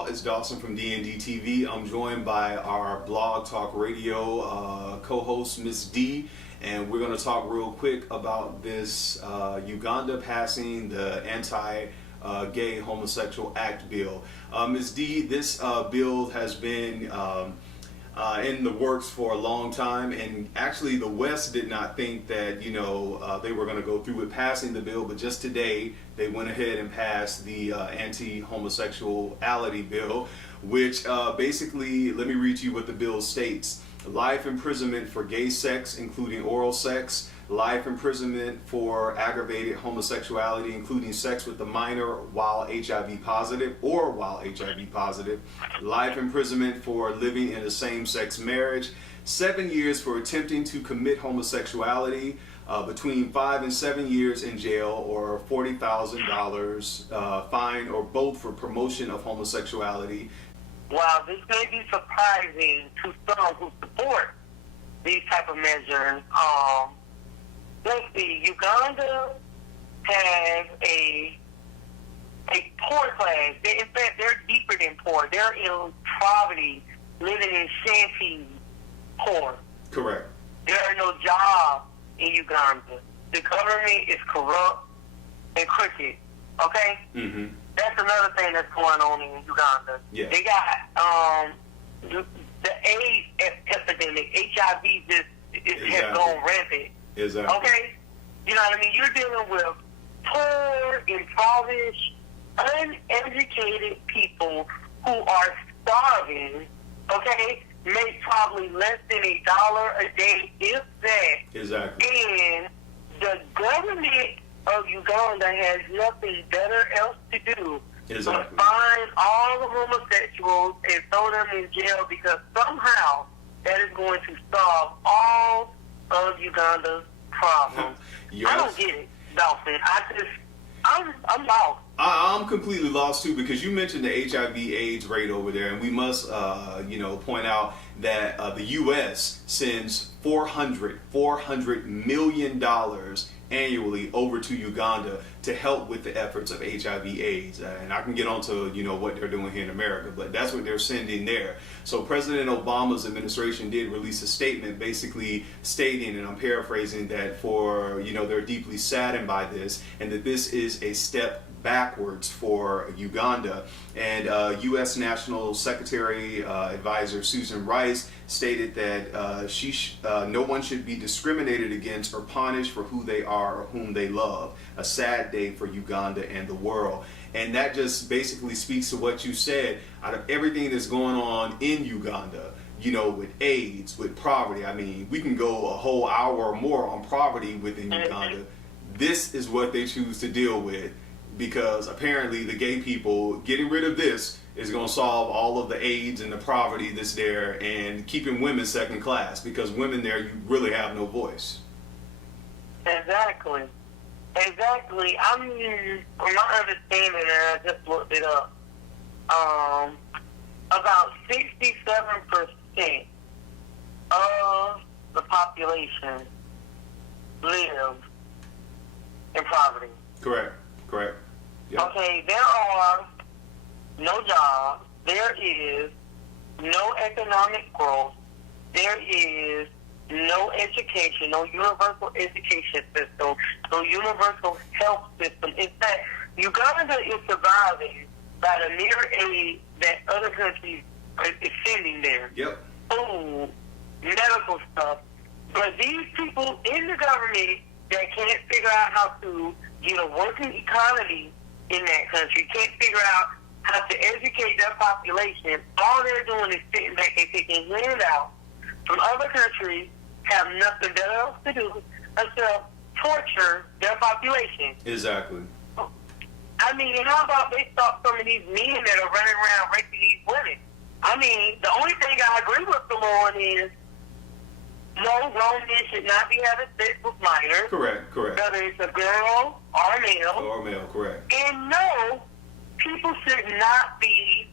y'all? It's Dawson from D&D TV. I'm joined by our Blog Talk Radio co-host, Miss D, and we're going to talk real quick about this Uganda passing the anti-gay homosexual act bill. Ms. D, this bill has been in the works for a long time, and actually the West did not think that they were going to go through with passing the bill, but just today they went ahead and passed the anti-homosexuality bill, which basically, let me read to you what the bill states. Life imprisonment for gay sex, including oral sex. Life imprisonment for aggravated homosexuality, including sex with a minor while HIV positive or while HIV positive. Life imprisonment for living in a same-sex marriage. 7 years for attempting to commit homosexuality. Between 5 and 7 years in jail or $40,000 fine, or both for promotion of homosexuality. While this may be surprising to some who support these type of measures, let's see, Uganda has a poor class. In fact, they're deeper than poor. They're in poverty, living in shanty poor. Correct. There are no jobs in Uganda. The government is corrupt and crooked. Okay? Mm-hmm. That's another thing that's going on in Uganda. Yeah. They got the AIDS epidemic, HIV has gone rampant. Exactly. Okay? You know what I mean? You're dealing with poor, impoverished, uneducated people who are starving, okay? Make probably less than $1 a day, if that. Exactly. And the government of Uganda has nothing better else to do Exactly. but find all the homosexuals and throw them in jail, because somehow that is going to solve all of Uganda's problems. Yes. I don't get it, Dawson. I'm lost. I'm completely lost too, because you mentioned the HIV/AIDS rate over there, and we must, point out that the U.S. sends $400 million annually over to Uganda to help with the efforts of HIV/AIDS, and I can get onto what they're doing here in America, but that's what they're sending there. So President Obama's administration did release a statement, basically stating, and I'm paraphrasing, that they're deeply saddened by this, and that this is a step backwards for Uganda. And U.S. National Secretary Advisor Susan Rice stated that no one should be discriminated against or punished for who they are or whom they love. A sad day for Uganda and the world. And that just basically speaks to what you said. Out of everything that's going on in Uganda, with AIDS, with poverty, I mean, we can go a whole hour or more on poverty within Uganda. This is what they choose to deal with, because apparently the gay people, getting rid of this is going to solve all of the AIDS and the poverty that's there, and keeping women second class, because women there, you really have no voice. Exactly. I mean, from my understanding, and I just looked it up, about 67% of the population live in poverty. Correct. Yep. Okay, there are no jobs, there is no economic growth, there is no education, no universal education system, no universal health system. In fact, Uganda is surviving by the mere aid that other countries are sending there. Yep. Food, medical stuff. But these people in the government that can't figure out how to get a working economy in that country, can't figure out how to educate their population, all they're doing is sitting back and taking handouts from other countries, have nothing better else to do until torture their population. Exactly. I mean, and how about they stop some of these men that are running around raping these women? I mean, the only thing I agree with them on is no, grown men should not be having sex with minors. Correct. Whether it's a girl or a male. Correct. And no, people should not be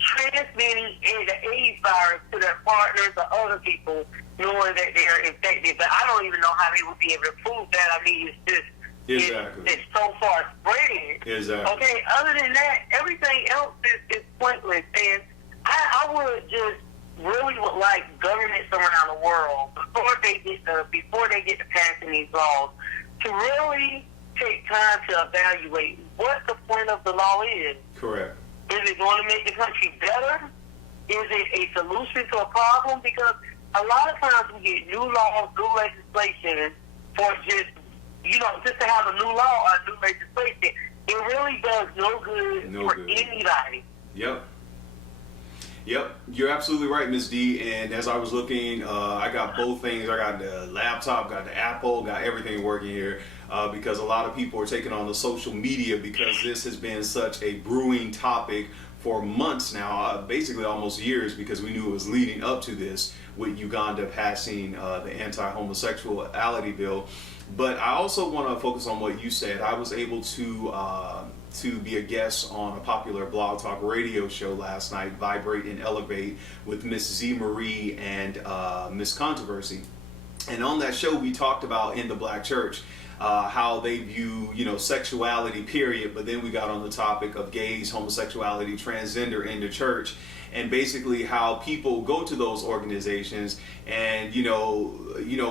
transmitting the AIDS virus to their partners or other people, knowing that they're infected. But I don't even know how they would be able to prove that. I mean, it's just Exactly. It's so far spread. Exactly. Okay, other than that, everything else is pointless. And I would just really would like governments around the world before they get to passing these laws to really take time to evaluate what the point of the law is. Correct. Is it going to make the country better? Is it a solution to a problem? Because a lot of times we get new laws, new legislation for just to have a new law or new legislation. It really does no good anybody. Yep. You're absolutely right, Miss D. And as I was looking, I got both things. I got the laptop, got the Apple, got everything working here because a lot of people are taking on the social media because this has been such a brewing topic for months now, basically almost years, because we knew it was leading up to this with Uganda passing the anti-homosexuality bill. But I also want to focus on what you said. I was able to be a guest on a popular blog talk radio show last night, Vibrate and Elevate, with Miss Z Marie and Miss Controversy. And on that show, we talked about in the Black church how they view, sexuality, period. But then we got on the topic of gays, homosexuality, transgender in the church, and basically how people go to those organizations. And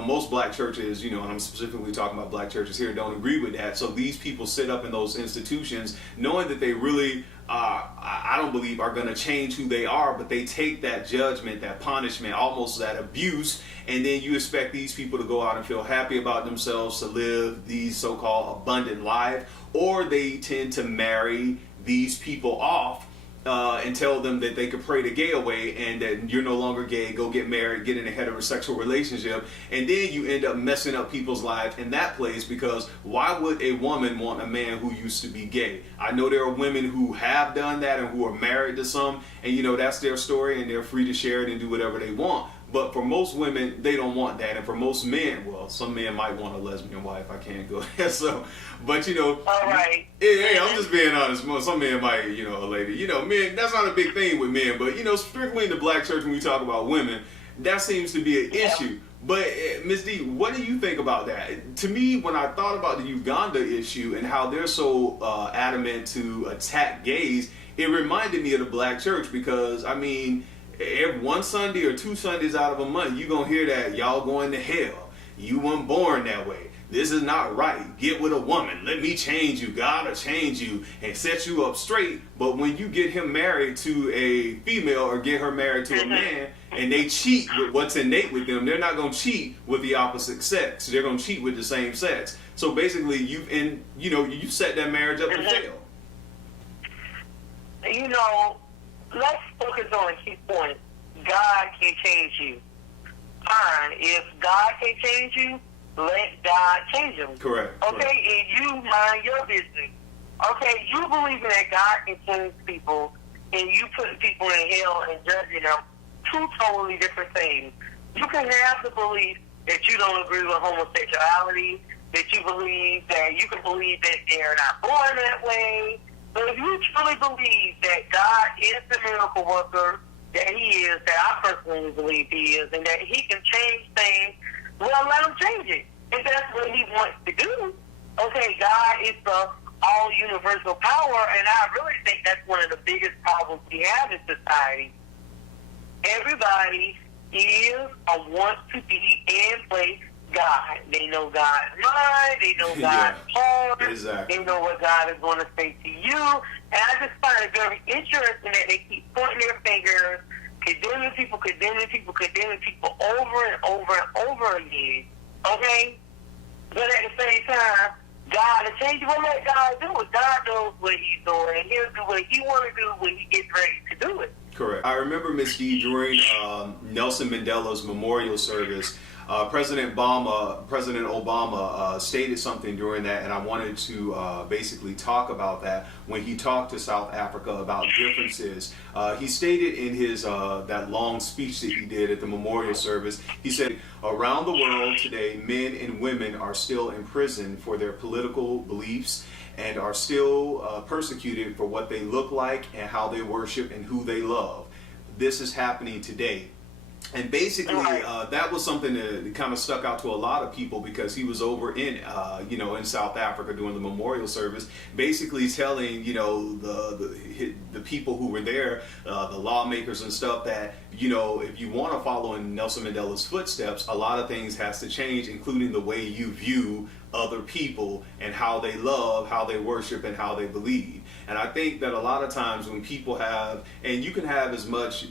most black churches, and I'm specifically talking about black churches here, don't agree with that. So these people sit up in those institutions knowing that they really I don't believe are going to change who they are, but they take that judgment, that punishment, almost that abuse, and then you expect these people to go out and feel happy about themselves, to live these so-called abundant life, or they tend to marry these people off and tell them that they could pray the gay away and that you're no longer gay, go get married, get in a heterosexual relationship, and then you end up messing up people's lives in that place, because why would a woman want a man who used to be gay? I know there are women who have done that and who are married to some, and that's their story and they're free to share it and do whatever they want. But for most women, they don't want that. And for most men, well, some men might want a lesbian wife. I can't go there. So, but all right. Hey, I'm just being honest. Some men might, a lady. Men, that's not a big thing with men. But, strictly in the black church, when we talk about women, that seems to be an issue. But, Ms. D, what do you think about that? To me, when I thought about the Uganda issue and how they're so adamant to attack gays, it reminded me of the black church because, every one Sunday or 2 Sundays out of a month, you're going to hear that y'all going to hell. You weren't born that way. This is not right. Get with a woman. Let me change you. God will change you and set you up straight. But when you get him married to a female or get her married to a man and they cheat with what's innate with them, they're not going to cheat with the opposite sex. They're going to cheat with the same sex. So basically, you set that marriage up to fail. Let's focus on a key point. God can change you. Fine. If God can change you, let God change him. Correct. Okay? Correct. And you mind your business. Okay? You believe that God can change people, and you put people in hell and judging them. 2 totally different things. You can have the belief that you don't agree with homosexuality, that you can believe that they're not born that way. But if you truly believe that God is the miracle worker that he is, that I personally believe he is, and that he can change things, well, let him change it. If that's what he wants to do. Okay, God is the all-universal power, and I really think that's one of the biggest problems we have in society. Everybody is or wants to be and play God. They know God's mind. They know God's heart. Exactly. They know what God is going to say to you. And I just find it very interesting that they keep pointing their fingers, condemning people over and over and over again. Okay? But at the same time, God will change you. Well, let God do it. God knows what he's doing, and he'll do what he wants to do when he gets ready to do it. Correct. I remember, Ms. D, during Nelson Mandela's memorial service, President Obama stated something during that, and I wanted to basically talk about that when he talked to South Africa about differences. He stated in his that long speech that he did at the memorial service, he said, around the world today, men and women are still imprisoned for their political beliefs and are still persecuted for what they look like and how they worship and who they love. This is happening today. And basically, that was something that kind of stuck out to a lot of people because he was over in, in South Africa doing the memorial service, basically telling, the people who were there, the lawmakers and stuff, that, if you want to follow in Nelson Mandela's footsteps, a lot of things has to change, including the way you view other people and how they love, how they worship, and how they believe. And I think that a lot of times when people have, and you can have as much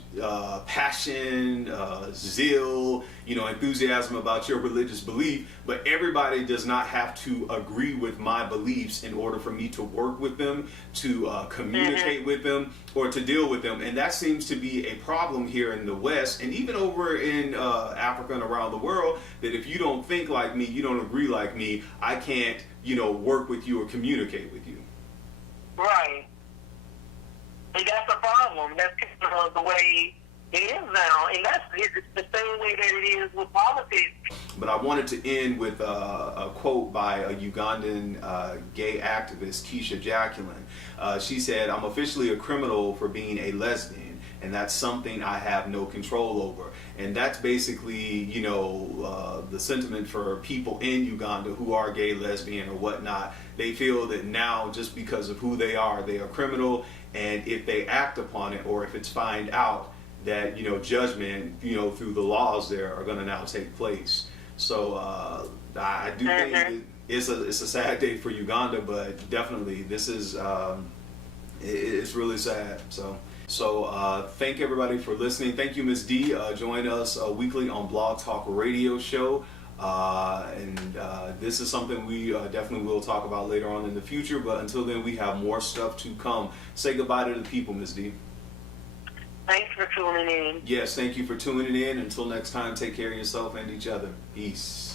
passion, zeal, enthusiasm about your religious belief, but everybody does not have to agree with my beliefs in order for me to work with them, to communicate with them, or to deal with them. And that seems to be a problem here in the West, and even over in Africa and around the world, that if you don't think like me, you don't agree like me, I can't, work with you or communicate with you. Right. And that's a problem. That's the way it is now. And it's the same way that it is with politics. But I wanted to end with a quote by a Ugandan gay activist, Keisha Jacqueline. She said, "I'm officially a criminal for being a lesbian, and that's something I have no control over." And that's basically, the sentiment for people in Uganda who are gay, lesbian, or whatnot. They feel that now, just because of who they are criminal, and if they act upon it, or if it's found out, that judgment, through the laws there are going to now take place. So I do think that it's a sad day for Uganda, but definitely this is it's really sad. So thank everybody for listening. Thank you, Ms. D. Join us weekly on Blog Talk Radio Show. And this is something we definitely will talk about later on in the future. But until then, we have more stuff to come. Say goodbye to the people, Ms. D. Thanks for tuning in. Yes, thank you for tuning in. Until next time, take care of yourself and each other. Peace.